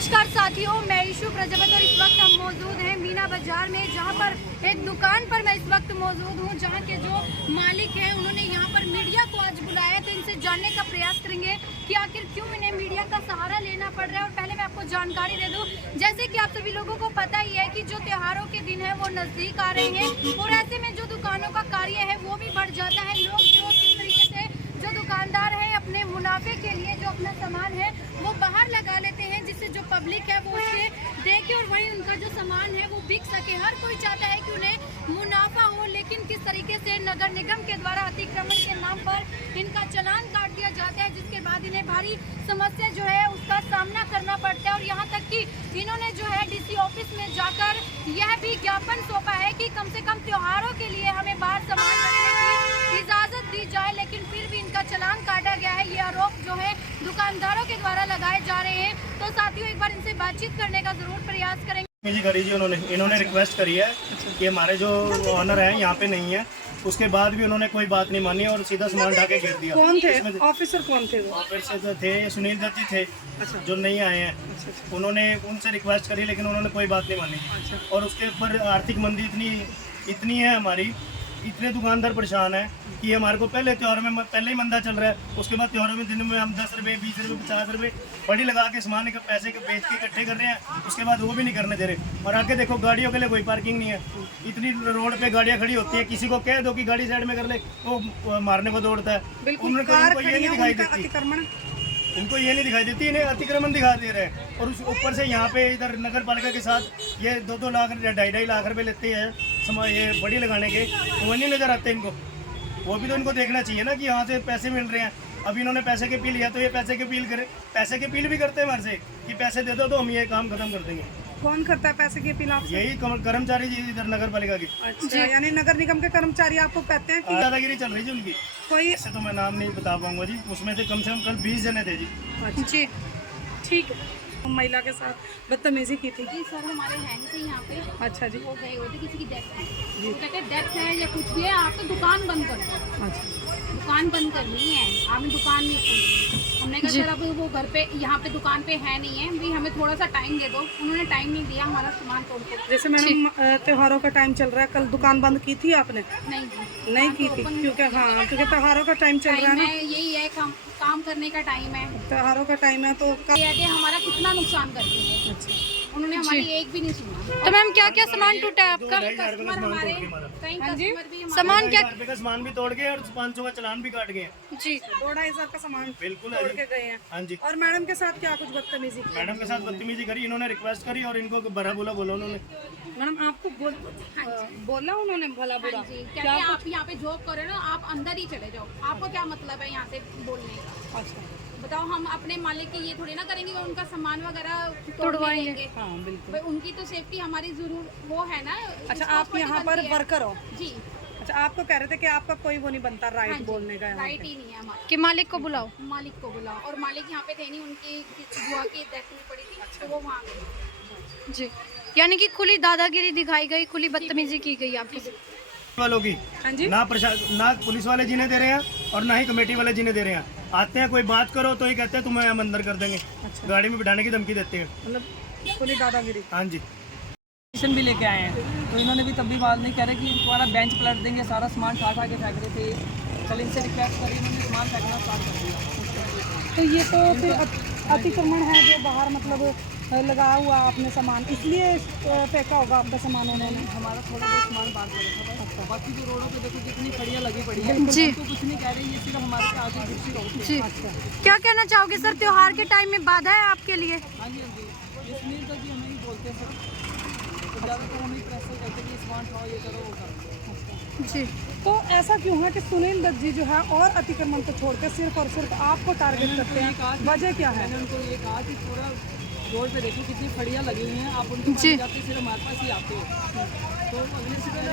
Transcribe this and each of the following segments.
नमस्कार साथियों, मैं ईशु प्रजापति और इस वक्त हम मौजूद हैं मीना बाजार में, जहां पर एक दुकान पर मैं इस वक्त मौजूद हूं, जहां के जो मालिक हैं उन्होंने यहां पर मीडिया को आज बुलाया। तो इनसे जानने का प्रयास करेंगे कि आखिर क्यों इन्हें मीडिया का सहारा लेना पड़ रहा है। और पहले मैं आपको जानकारी दे दूं, जैसे कि आप सभी लोगों को पता ही है कि जो त्योहारों के दिन है वो नजदीक आ रहे हैं और ऐसे में जो दुकानों का कार्य है वो भी बढ़ जाता है। लोग जो किस तरीके से जो दुकानदार है अपने मुनाफे के लिए जो अपना सामान है वो बाहर लगा लेते हैं, जिससे जो पब्लिक है वो उसे देखे और वहीं उनका जो सामान है वो बिक सके। हर कोई चाहता है कि उन्हें मुनाफा हो, लेकिन किस तरीके से नगर निगम के द्वारा अतिक्रमण के नाम पर इनका चालान काट दिया जाता है, जिसके बाद इन्हें भारी समस्या जो है उसका सामना करना पड़ता है। और यहाँ तक कि इन्होंने जो है डीसी ऑफिस में जाकर यह भी ज्ञापन सौंपा है कि कम से कम त्योहारों के लिए हमें बाहर सामान रखने की इजाजत दी जाए, लेकिन फिर भी इनका चालान काटा गया है। ये आरोप जो है दुकानदारों के द्वारा लगाए जा रहे हैं। तो साथियों, एक बार इनसे बातचीत करने का जरूर प्रयास करेंगे। जी करी जी, इन्होंने रिक्वेस्ट करी है कि हमारे जो ऑनर हैं यहाँ पे नहीं है। उसके बाद भी उन्होंने कोई बात नहीं मानी और सीधा सामान ढाके गिर दिया। कौन थे ऑफिसर? कौन थे वो? ऑफिसर थे सुनील दत्त जी थे। जो नहीं आए हैं। उन्होंने उनसे रिक्वेस्ट करी लेकिन उन्होंने कोई बात नहीं मानी। और उसके ऊपर आर्थिक मंदी इतनी है हमारी, इतने दुकानदार परेशान है कि हमारे को पहले त्योहार में पहले ही मंदा चल रहा है। उसके बाद त्योहारों में दिन में हम 10 रुपये 20 रुपये 50 रुपये बड़ी लगा के सामान के पैसे के बेच के इकट्ठे कर रहे हैं। उसके बाद वो भी नहीं करने दे रहे। और आगे देखो गाड़ियों के लिए कोई पार्किंग नहीं है। इतनी रोड पे गाड़ियाँ खड़ी होती है, किसी को कह दो कि गाड़ी साइड में कर ले वो मारने को दौड़ता है। उनको ये नहीं दिखाई देती, उनको ये नहीं दिखाई देती, इन्हें अतिक्रमण दिखा दे रहे हैं। और उस ऊपर से यहाँ पे इधर नगर पालिका के साथ ये 2-2 लाख 2.5 लाख रुपए लेते हैं ये बड़ी लगाने के। वो नहीं नजर आते इनको। वो भी तो इनको देखना चाहिए ना कि यहाँ से पैसे मिल रहे हैं। अब इन्होंने पैसे के पील लिया तो ये पैसे के पील करे, पैसे के पील भी करते हैं हमारे से कि पैसे दे दो तो हम ये काम खत्म कर देंगे। कौन करता है पैसे की अपील? यही कर्मचारी जी इधर नगर पालिका के। अच्छा, यानी नगर निगम के कर्मचारी आपको कहते हैं कि दादागिरी चल रही है उनकी। कोई ऐसे तो मैं नाम नहीं बता पाऊंगा जी। उसमें से कम कल 20 जने थे जी। जी ठीक है। महिला के साथ बदतमीजी की थी जी सर, हमारे हैं नहीं थे यहाँ पे। अच्छा जी। वो गए होते किसी की डेथ है, वो कहते हैं डेथ है या कुछ भी है, आप तो दुकान बंद कर दो। अच्छा, दुकान बंद करनी है, आपने दुकान नहीं खोलनी। हमने कहा सर अब वो घर पे यहाँ पे दुकान पे है नहीं है, भाई हमें थोड़ा सा टाइम दे दो। उन्होंने टाइम नहीं दिया, हमारा सामान तोड़ के। जैसे मैडम त्योहारों का टाइम चल रहा है, कल दुकान बंद की थी आपने? नहीं की थी क्योंकि त्योहारों का टाइम चल रहा है ना। यही है काम करने का टाइम है, त्योहारों का टाइम है। तो हमारा कितना नुकसान कर दिया है। उन्होंने हमारी एक भी नहीं सुना। तो मैम क्या क्या सामान टूटा है आपका? कस्टमर हमारे कई कस्टमर भी हमारे सामान क्या का सामान भी तोड़ गए और 500 का चालान भी काट गए। जी, 2-2.5 का सामान बिल्कुल तोड़ के गए हैं। हाँ जी। और मैडम के साथ क्या कुछ बदतमीजी की? मैडम के साथ बदतमीजी करी, इन्होंने रिक्वेस्ट करी और इनको बड़ा बोला उन्होंने। मैडम आपको बोला उन्होंने भला बुरा? कहते हैं आप यहाँ पे जॉब करो ना, आप अंदर ही चले जाओ, आपको क्या मतलब है यहाँ से बोलने का? अच्छा, बताओ, हम अपने मालिक के ये थोड़ी ना करेंगे कि उनका सामान वगैरह तोड़वाएंगे। हाँ बिल्कुल, भाई उनकी तो सेफ्टी हमारी जरूर वो है ना। अच्छा, आप यहाँ पर वर्कर हो? जी। अच्छा, आपको कह रहे थे कि आपका कोई वो नहीं बनता राइट बोलने का? राइट ही नहीं है हमारा कि मालिक को बुलाओ। मालिक को बुलाओ, और मालिक यहाँ पे थे नहीं, उनकी बुआ की डेथ नहीं पड़ी थी तो वो वहाँ गए। जी, यानी कि खुली दादागिरी दिखाई गई, खुली बदतमीजी की गई आपकी वालों की। हाँ जी। ना पुलिस वाले जीने दे रहे हैं और ना ही कमेटी वाले जीने दे रहे हैं। आते हैं कोई बात करो तो ये कहते हैं तुम्हें हम अंदर कर देंगे। अच्छा। गाड़ी में बिठाने की धमकी देते हैं, मतलब खुली दादागिरी। हाँ जी। भी लेके आए हैं तो इन्होंने भी तब भी बात नहीं करे कि तुम्हारा बेंच पलट देंगे, सारा सामान ठा के फेंक रहे थे। कल इनसे रिक्वेस्ट करी, इन्होंने सामान फेंकना स्टार्ट कर दिया। तो ये तो फिर अतिक्रमण है जो बाहर मतलब लगा हुआ आपने सामान, इसलिए फेंका होगा आपका सामान उन्होंने? हमारा थोड़ा बहुत सामान बाहर करा था। बाकी जो रोडों पे देखो कितनी खड़ियाँ लगी पड़ी है, जी। तो कुछ नहीं कह रही, ये सिर्फ हमारे से आगे कुर्सी रोकते जी। हैं। क्या कहना चाहोगे सर, त्योहार के टाइम में बाधा है आपके लिए? हाँ जी, हाँ जी। इसलिए तो जी हमें ही बोलते हैं सर, तो ज़्यादातर हमें प्रेशर करते हैं कि सामान खाओ, ये करो वो करो। जी, तो ऐसा क्यों है कि सुनील दत्त जी जो है और अतिक्रमण को छोड़ के सिर्फ और सिर्फ आपको टारगेट करते हैं? वजह क्या है? मैंने उनको ये कहा कि पूरा रोड पे देखो कितनी खड़ियाँ लगी हुई हैं, आप उनके पास जाते सिर्फ हमारे पास ही आते हो। तो अगले से पहले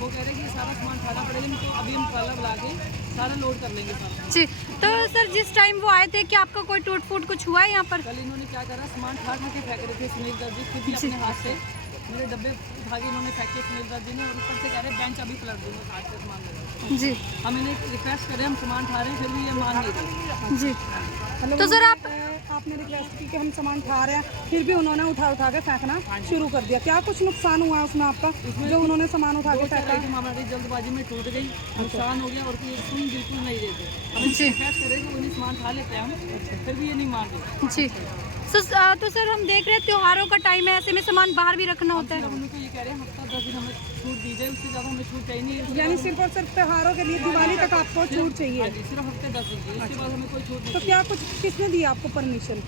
वो कह रहे हैं कि सारा सामान खाना पड़ेगा, तो अभी हम पहला बुला के सारा लोड कर लेंगे सारा। जी, तो सर जिस टाइम वो आए थे क्या आपका कोई टूट फूट कुछ हुआ है यहाँ पर? कल इन्होंने क्या करा, सामान खा के फेंक रहे थे सुनील दत्त जी खुद ही अपने हाथ से। मेरे डब्बे उठा के इन्होंने फेंके सुनील दत्त जी ने, और ऊपर से कह रहे बेंच अभी पलट देंगे काट के सामान लगा। जी, हम इन्हें रिक्वेस्ट करें, हम सामान खा रहे हैं, फिर भी ये मान नहीं रहे। जी। तो सर आपने रिक्वेस्ट की कि हम सामान उठा रहे हैं, फिर भी उन्होंने उठा के फेंकना शुरू कर दिया। क्या कुछ नुकसान हुआ है उसमें आपका, जो उन्होंने सामान उठा के फेंका? हमारी जल्दबाजी में टूट गई, नुकसान हो गया और सुन बिल्कुल नहीं देते। हम रिक्वेस्ट करें कि उन्हें सामान उठा लेते हैं हम, फिर भी ये नहीं मान रहे। जी तो सर हम देख रहे हैं त्योहारों का टाइम है, ऐसे में सामान बाहर भी रखना होता है। हम उनको ये कह रहे हैं हफ्ता 10 दिन हमें छूट दी जाए, उससे ज़्यादा हमें छूट चाहिए नहीं। यानी सिर्फ और सिर्फ त्योहारों के लिए दिवाली तक आपको छूट चाहिए? सिर्फ हफ्ते 10 दिन की, उसके बाद हमें कोई छूट नहीं। तो क्या कुछ किसने दिया आपको परमिशन?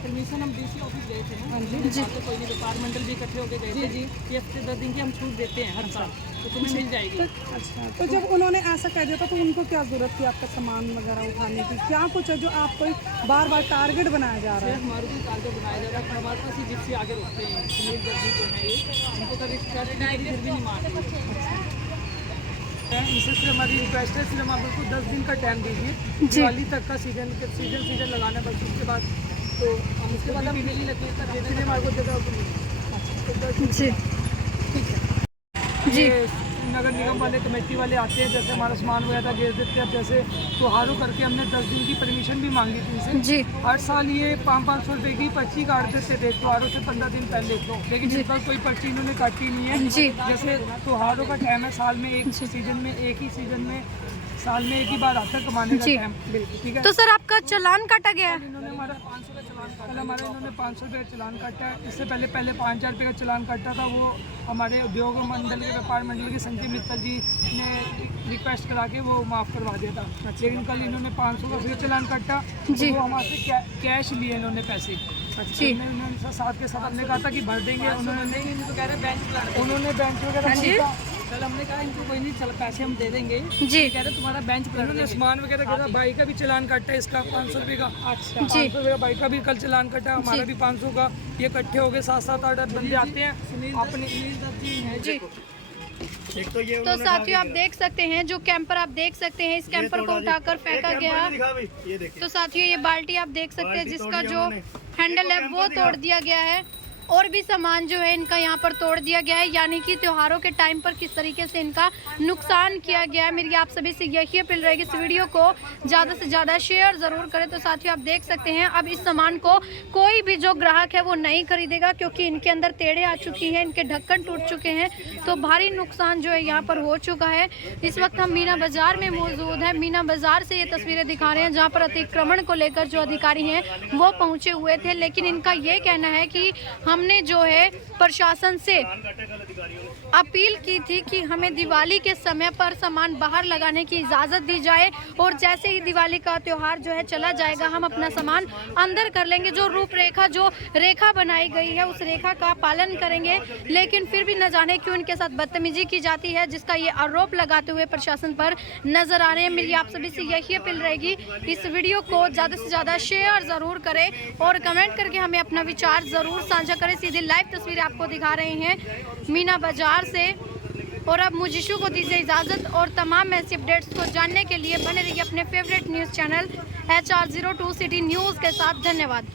परमिशन हम डीसी ऑफिस गए थे। हाँ जी, तो कोई नहीं, डिपार्टमेंटल भी इकट्ठे होकर गए थे जी। ये हफ्ते 10 दिन की हम छूट देते हैं हर साल, तो तुम्हें मिल जाएगी। अच्छा, तो जब उन्होंने ऐसा कह दिया था तो उनको क्या जरूरत थी आपका सामान वगैरह उठाने की? क्या कुछ है जो आपको बार बार टारगेट बनाया जा रहा है? हमारे को टारगेट बनाया जा रहा है, हमारे पास ही जिप्सी आगे रुकते हैं। सुनील दर्जी जो है ये, उनको कभी फिर भी नहीं मारते। इससे हमारी रिक्वेस्ट है, सिर्फ हम आपको 10 दिन का टाइम दीजिए, दिवाली तक का सीजन लगाना, बस उसके बाद तो हम उसके बाद हम बिजली लगती है हमारे को जगह जी नगर निगम वाले कमेटी वाले आते हैं, जैसे हमारा सामान वगैरह घेर देते हैं। जैसे त्योहारों करके हमने 10 दिन की परमिशन भी मांगी थी इनसे जी। हर साल ये 500 रुपये की पर्ची काट देते थे त्योहारों से 15 दिन पहले, लेकिन इस बार कोई पर्ची इन्होंने काटी नहीं है जी। जैसे त्योहारों का टाइम है, साल में एक सीजन में साल में एक ही बार आता है कमाने का टाइम, ठीक है। तो सर आपका चालान काटा गया है? इन्होंने हमारा 500 का चालान काटा, हमारा इन्होंने 500 रुपये का चालान काटा है। इससे पहले 5,000 रुपये का चालान काटा था, वो हमारे उद्योग मंडल के व्यापार मंडल के संजय मित्तल जी ने रिक्वेस्ट करा के वो माफ़ करवा दिया था। लेकिन कल इन्होंने 500 का फिर चालान काटा, तो वो हमारे से कैश लिए इन्होंने पैसे। उन्होंने साथ के साथ हमने कहा था कि भर देंगे, उन्होंने तो कह रहे बेंच वगैरह कल हमने कहा इनको कोई नहीं, चल पैसे हम दे देंगे जी। कह रहे तुम्हारा बेंच पर उन्होंने सामान वगैरह करा। बाइक का भी चालान काटा है इसका 500 रुपये का। अच्छा, 500 रुपये का बाइक का भी कल चालान काटा, हमारा भी 500 का। ये इकट्ठे हो गए 7-8 बंदे आते हैं अपने। जी एक तो ये तो साथियों आप देख सकते हैं, जो कैंपर आप देख सकते हैं, इस कैंपर को उठाकर फेंका गया। ये देखिए, तो साथियों ये बाल्टी आप देख सकते हैं, जिसका जो हैंडल है वो तोड़ दिया गया है, और भी सामान जो है इनका यहाँ पर तोड़ दिया गया है। यानी कि त्योहारों के टाइम पर किस तरीके से इनका नुकसान किया गया है। मेरी आप सभी से यही अपील रहेगी, इस वीडियो को ज़्यादा से ज़्यादा शेयर ज़रूर करें। तो साथियों आप देख सकते हैं, अब इस सामान को कोई भी जो ग्राहक है वो नहीं खरीदेगा, क्योंकि इनके अंदर टेढ़े आ चुकी हैं, इनके ढक्कन टूट चुके हैं, तो भारी नुकसान जो है यहाँ पर हो चुका है। इस वक्त हम मीना बाज़ार में मौजूद हैं। मीना बाज़ार से ये तस्वीरें दिखा रहे हैं, जहाँ पर अतिक्रमण को लेकर जो अधिकारी हैं वो पहुँचे हुए थे। लेकिन इनका ये कहना है कि हमने जो है प्रशासन से अपील की थी कि हमें दिवाली के समय पर सामान बाहर लगाने की इजाज़त दी जाए, और जैसे ही दिवाली का त्यौहार जो है चला जाएगा हम अपना सामान अंदर कर लेंगे। जो रूपरेखा, जो रेखा बनाई गई है उस रेखा का पालन करेंगे। लेकिन फिर भी न जाने क्यों इनके साथ बदतमीजी की जाती है, जिसका ये आरोप लगाते हुए प्रशासन पर नजर आ रहे हैं। मेरी आप सभी से यही अपील रहेगी, इस वीडियो को ज़्यादा से ज़्यादा शेयर ज़रूर करें और कमेंट करके हमें अपना विचार ज़रूर साझा करें। सीधी लाइव तस्वीरें आपको दिखा रहे हैं मीना बाजार से। और अब मुझिशु को दीजिए इजाज़त, और तमाम ऐसी अपडेट्स को जानने के लिए बने रहिए अपने favourite news channel HR02 city news के साथ। धन्यवाद।